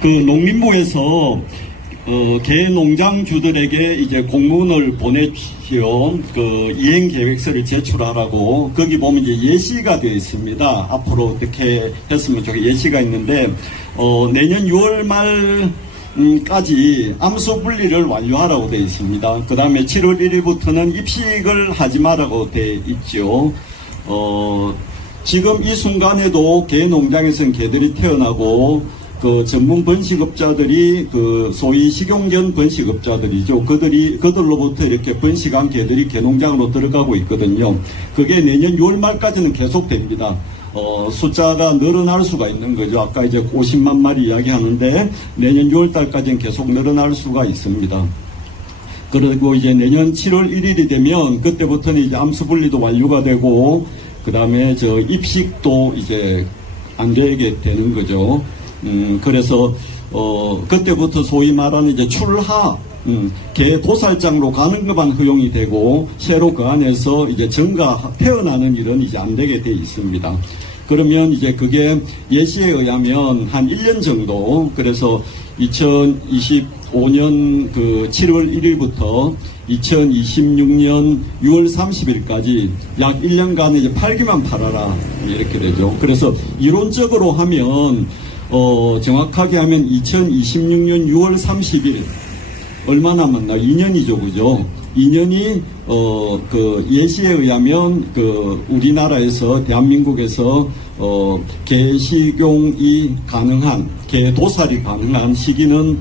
농림부에서 개 농장주들에게 이제 공문을 보내주시오. 이행 계획서를 제출하라고, 거기 보면 이제 예시가 되어 있습니다. 앞으로 어떻게 했으면 좋겠 예시가 있는데, 내년 6월 말까지 암수 분리를 완료하라고 되어 있습니다. 그 다음에 7월 1일부터는 입식을 하지 말라고 되어 있죠. 지금 이 순간에도 개 농장에서는 개들이 태어나고, 전문 번식업자들이 소위 식용견 번식업자들이죠. 그들로부터 이렇게 번식한 개들이 개농장으로 들어가고 있거든요. 그게 내년 6월 말까지는 계속됩니다. 숫자가 늘어날 수가 있는 거죠. 아까 이제 50만 마리 이야기하는데 내년 6월 달까지는 계속 늘어날 수가 있습니다. 그리고 이제 내년 7월 1일이 되면 그때부터는 이제 암수 분리도 완료가 되고, 그 다음에 입식도 이제 안 되게 되는 거죠. 그래서 그때부터 소위 말하는 이제 출하, 개 도살장으로 가는 것만 허용이 되고, 새로 그 안에서 이제 증가 태어나는 일은 이제 안 되게 돼 있습니다. 그러면 이제 그게 예시에 의하면 한 1년 정도, 그래서 2025년 7월 1일부터 2026년 6월 30일까지 약 1년간 이제 팔기만 팔아라, 이렇게 되죠. 그래서 이론적으로 하면 정확하게 하면 2026년 6월 30일 얼마 남았나? 2년이죠, 그죠? 2년이 예시에 의하면 우리나라에서 대한민국에서 개식용이 가능한, 개 도살이 가능한 시기는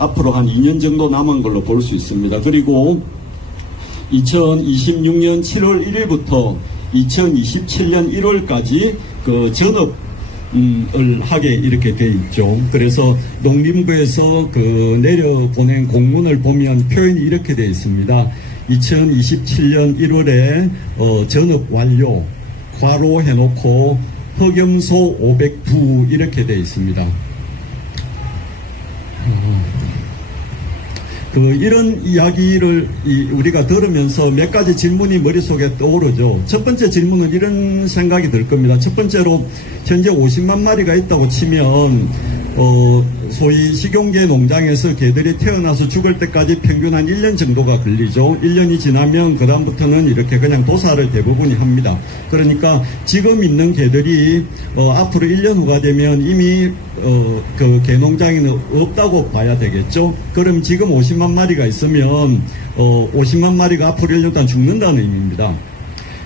앞으로 한 2년 정도 남은 걸로 볼 수 있습니다. 그리고 2026년 7월 1일부터 2027년 1월까지 전업 을 하게 이렇게 돼 있죠. 그래서 농림부에서 내려보낸 공문을 보면 표현이 이렇게 돼 있습니다. 2027년 1월에 전업 완료, 괄호 해놓고 흑염소 502 이렇게 돼 있습니다. 이런 이야기를 우리가 들으면서 몇 가지 질문이 머릿속에 떠오르죠. 첫 번째 질문은 이런 생각이 들 겁니다. 첫 번째로 현재 50만 마리가 있다고 치면 소위 식용개 농장에서 개들이 태어나서 죽을 때까지 평균 한 1년 정도가 걸리죠. 1년이 지나면 그 다음부터는 이렇게 그냥 도살을 대부분이 합니다. 그러니까 지금 있는 개들이 앞으로 1년 후가 되면 이미 개농장에는 없다고 봐야 되겠죠. 그럼 지금 50만 마리가 있으면 50만 마리가 앞으로 1년 동안 죽는다는 의미입니다.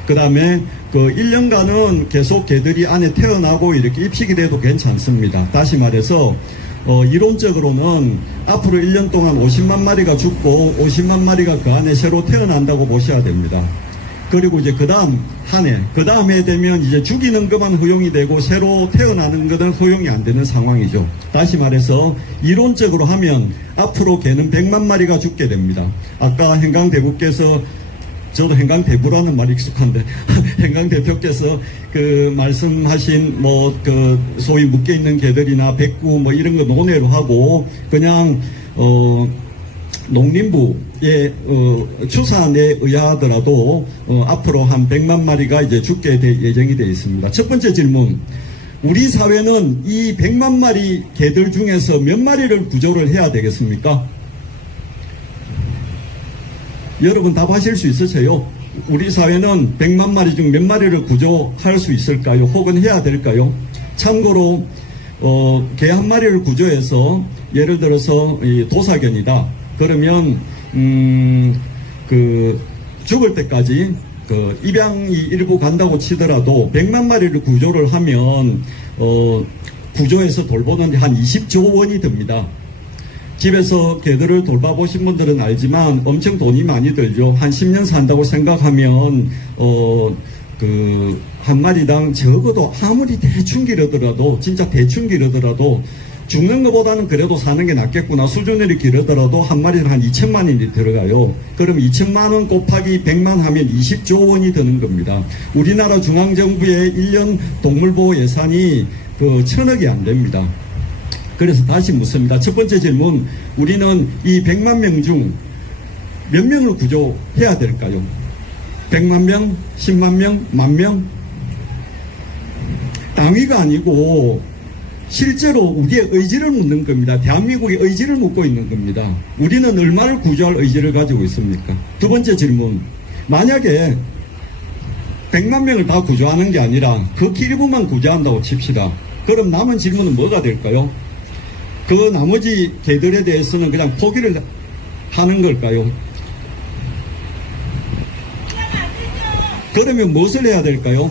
그 다음에 1년간은 계속 개들이 안에 태어나고 이렇게 입식이 돼도 괜찮습니다. 다시 말해서 이론적으로는 앞으로 1년 동안 50만 마리가 죽고 50만 마리가 그 안에 새로 태어난다고 보셔야 됩니다. 그리고 이제 그 다음 한 해, 그 다음 해 되면 이제 죽이는 것만 허용이 되고 새로 태어나는 것은 허용이 안 되는 상황이죠. 다시 말해서 이론적으로 하면 앞으로 개는 100만 마리가 죽게 됩니다. 아까 행강대구께서, 저도 행강대부라는 말이 익숙한데 행강대표께서 말씀하신 소위 묶여있는 개들이나 백구 이런 거 논외로 하고 그냥 농림부의 추산에 의하더라도 앞으로 한 100만 마리가 이제 죽게 될 예정이 되어 있습니다. 첫 번째 질문, 우리 사회는 이 100만 마리 개들 중에서 몇 마리를 구조를 해야 되겠습니까? 여러분 답하실 수 있으세요? 우리 사회는 100만 마리 중 몇 마리를 구조할 수 있을까요? 혹은 해야 될까요? 참고로 개 한 마리를 구조해서 예를 들어서 도사견이다. 그러면 죽을 때까지 입양이 일부 간다고 치더라도 100만 마리를 구조를 하면 구조해서 돌보는데 한 20조 원이 듭니다. 집에서 개들을 돌봐보신 분들은 알지만 엄청 돈이 많이 들죠. 한 10년 산다고 생각하면 한 마리당 적어도 아무리 대충 기르더라도, 진짜 대충 기르더라도 죽는 것보다는 그래도 사는 게 낫겠구나 수준으로 기르더라도 한 마리는 한 2천만 원이 들어가요. 그럼 2천만 원 곱하기 100만 하면 20조 원이 드는 겁니다. 우리나라 중앙정부의 1년 동물보호 예산이 1,000억이 안 됩니다. 그래서 다시 묻습니다. 첫 번째 질문, 우리는 이 100만 명 중 몇 명을 구조해야 될까요? 100만 명? 10만 명? 만 명? 당위가 아니고 실제로 우리의 의지를 묻는 겁니다. 대한민국의 의지를 묻고 있는 겁니다. 우리는 얼마를 구조할 의지를 가지고 있습니까? 두 번째 질문. 만약에 100만 명을 다 구조하는 게 아니라 극히 일부만 구조한다고 칩시다. 그럼 남은 질문은 뭐가 될까요? 그 나머지 개들에 대해서는 그냥 포기를 하는 걸까요? 그러면 무엇을 해야 될까요?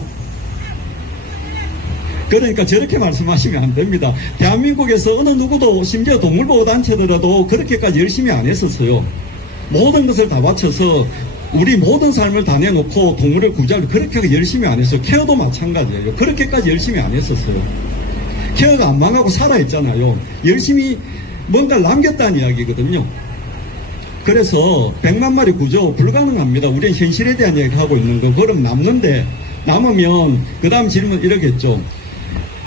그러니까 저렇게 말씀하시면 안 됩니다. 대한민국에서 어느 누구도 심지어 동물보호단체들도 그렇게까지 열심히 안 했었어요. 모든 것을 다 바쳐서 우리 모든 삶을 다 내놓고 동물을 구조하려 그렇게 열심히 안 했어요. 케어도 마찬가지예요. 그렇게까지 열심히 안 했었어요. 케어가 안 망하고 살아있잖아요. 열심히 뭔가를 남겼다는 이야기거든요. 그래서 100만 마리 구조 불가능합니다. 우리는 현실에 대한 이야기를 하고 있는 거. 그럼 남으면 그 다음 질문 이러겠죠.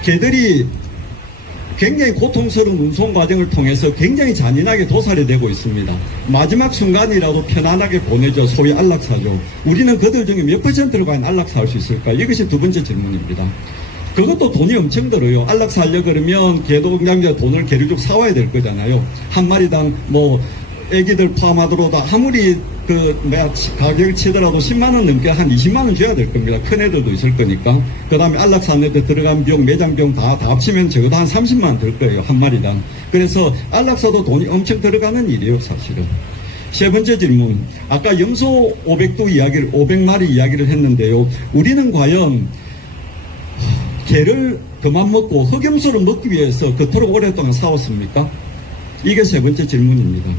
개들이 굉장히 고통스러운 운송 과정을 통해서 굉장히 잔인하게 도살이 되고 있습니다. 마지막 순간이라도 편안하게 보내죠. 소위 안락사죠. 우리는 그들 중에 몇 %를 과연 안락사할 수 있을까? 이것이 두 번째 질문입니다. 그것도 돈이 엄청 들어요. 안락사하려고 그러면 개동장자 돈을 개류죽 사와야 될 거잖아요. 한 마리당 애기들 포함하더라도 아무리 가격을 치더라도 10만원 넘게 한 20만원 줘야 될 겁니다. 큰 애들도 있을 거니까. 그 다음에 안락사 하는 데 들어간 비용, 매장 비용 다 합치면 적어도 한 30만원 들 거예요. 한 마리당. 그래서 안락사도 돈이 엄청 들어가는 일이에요, 사실은. 세 번째 질문. 아까 염소 500마리 이야기를 했는데요. 우리는 과연 개를 그만 먹고 흑염소를 먹기 위해서 그토록 오랫동안 싸웠습니까? 이게 세 번째 질문입니다.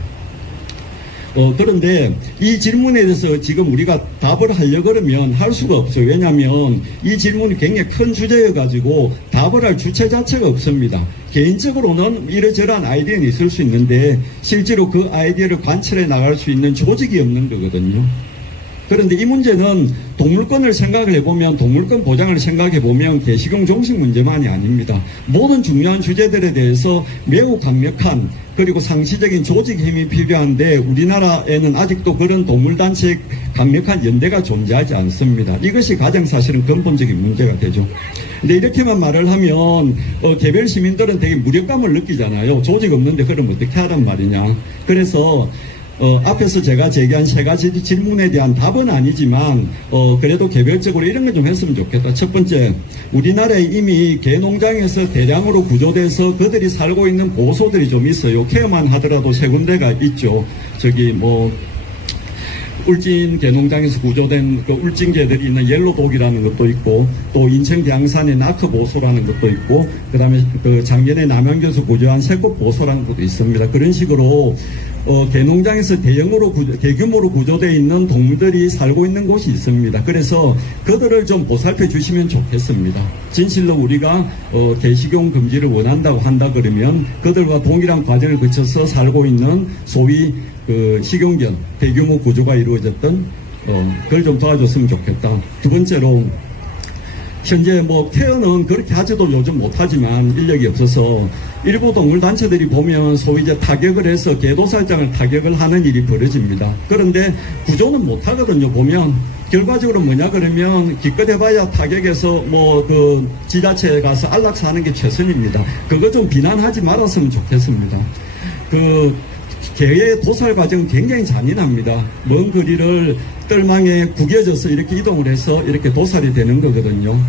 그런데 이 질문에 대해서 지금 우리가 답을 하려고 그러면 할 수가 없어요. 왜냐하면 이 질문이 굉장히 큰 주제여가지고 답을 할 주체 자체가 없습니다. 개인적으로는 이러저러한 아이디어는 있을 수 있는데 실제로 그 아이디어를 관철해 나갈 수 있는 조직이 없는 거거든요. 그런데 이 문제는 동물권을 생각을 해보면 동물권 보장을 생각해보면 개식용 종식 문제만이 아닙니다. 모든 중요한 주제들에 대해서 매우 강력한 그리고 상시적인 조직 힘이 필요한데 우리나라에는 아직도 그런 동물단체의 강력한 연대가 존재하지 않습니다. 이것이 가장 사실은 근본적인 문제가 되죠. 근데 이렇게만 말을 하면 개별 시민들은 되게 무력감을 느끼잖아요. 조직 없는데 그럼 어떻게 하란 말이냐. 그래서 앞에서 제가 제기한 세 가지 질문에 대한 답은 아니지만 그래도 개별적으로 이런 거 좀 했으면 좋겠다. 첫 번째, 우리나라에 이미 개농장에서 대량으로 구조돼서 그들이 살고 있는 보호소들이 좀 있어요. 케어만 하더라도 세 군데가 있죠. 울진 개농장에서 구조된 그 울진개들이 있는 옐로독이라는 것도 있고, 또 인천 대양산의 나크 보호소라는 것도 있고, 그 다음에 그 작년에 남양주에서 구조한 새꽃 보호소라는 것도 있습니다. 그런 식으로 개농장에서 대규모로 구조되어 있는 동물들이 살고 있는 곳이 있습니다. 그래서 그들을 좀 보살펴 주시면 좋겠습니다. 진실로 우리가 개식용 금지를 원한다고 한다 그러면 그들과 동일한 과정을 거쳐서 살고 있는 소위 식용견 대규모 구조가 이루어졌던 그걸 좀 도와줬으면 좋겠다. 두 번째로 현재 케어는 그렇게 하지도 요즘 못하지만 인력이 없어서 일부 동물단체들이 보면 소위 이제 타격을 해서 개도살장을 타격을 하는 일이 벌어집니다. 그런데 구조는 못하거든요. 보면 결과적으로 뭐냐 그러면 기껏 해봐야 타격해서 지자체에 가서 안락사 하는 게 최선입니다. 그거 좀 비난하지 말았으면 좋겠습니다. 개의 도살 과정은 굉장히 잔인합니다. 먼 거리를 뜰망에 구겨져서 이렇게 이동을 해서 이렇게 도살이 되는 거거든요.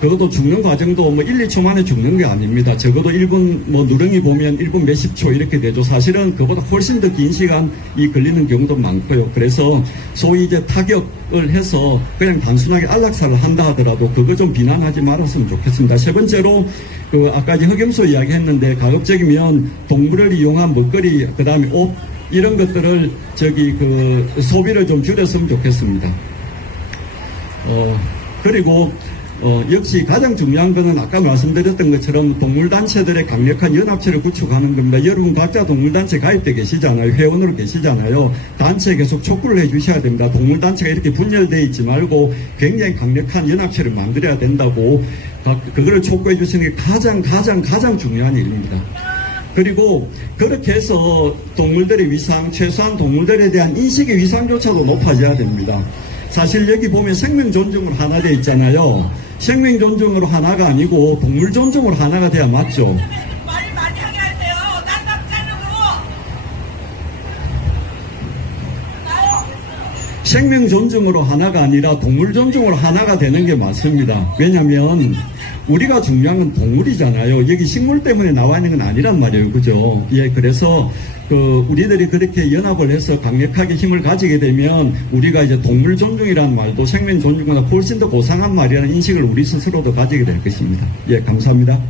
그것도 죽는 과정도 1, 2초 만에 죽는 게 아닙니다. 적어도 1분, 누렁이 보면 1분 몇십 초 이렇게 되죠. 사실은 그보다 훨씬 더 긴 시간이 걸리는 경우도 많고요. 그래서 소위 이제 타격을 해서 그냥 단순하게 안락사를 한다 하더라도 그거 좀 비난하지 말았으면 좋겠습니다. 세 번째로, 아까 이제 흑염소 이야기 했는데 가급적이면 동물을 이용한 먹거리, 그 다음에 옷, 이런 것들을 소비를 좀 줄였으면 좋겠습니다. 그리고 역시 가장 중요한 것은 아까 말씀드렸던 것처럼 동물단체들의 강력한 연합체를 구축하는 겁니다. 여러분 각자 동물단체 가입돼 계시잖아요. 회원으로 계시잖아요. 단체에 계속 촉구를 해 주셔야 됩니다. 동물단체가 이렇게 분열되어 있지 말고 굉장히 강력한 연합체를 만들어야 된다고 그거를 촉구해 주시는 게 가장 중요한 일입니다. 그리고 그렇게 해서 동물들의 위상, 최소한 동물들에 대한 인식의 위상조차도 높아져야 됩니다. 사실 여기 보면 생명 존중을 하나 되어 있잖아요. 생명 존중으로 하나가 아니고 동물 존중으로 하나가 돼야 맞죠. 말 많이 하게 하세요. 생명 존중으로 하나가 아니라 동물 존중으로 하나가 되는 게 맞습니다. 왜냐하면 우리가 중요한 건 동물이잖아요. 여기 식물 때문에 나와 있는 건 아니란 말이에요. 그죠? 예, 그래서 우리들이 그렇게 연합을 해서 강력하게 힘을 가지게 되면 우리가 이제 동물 존중이라는 말도 생명 존중보다 훨씬 더 고상한 말이라는 인식을 우리 스스로도 가지게 될 것입니다. 예, 감사합니다.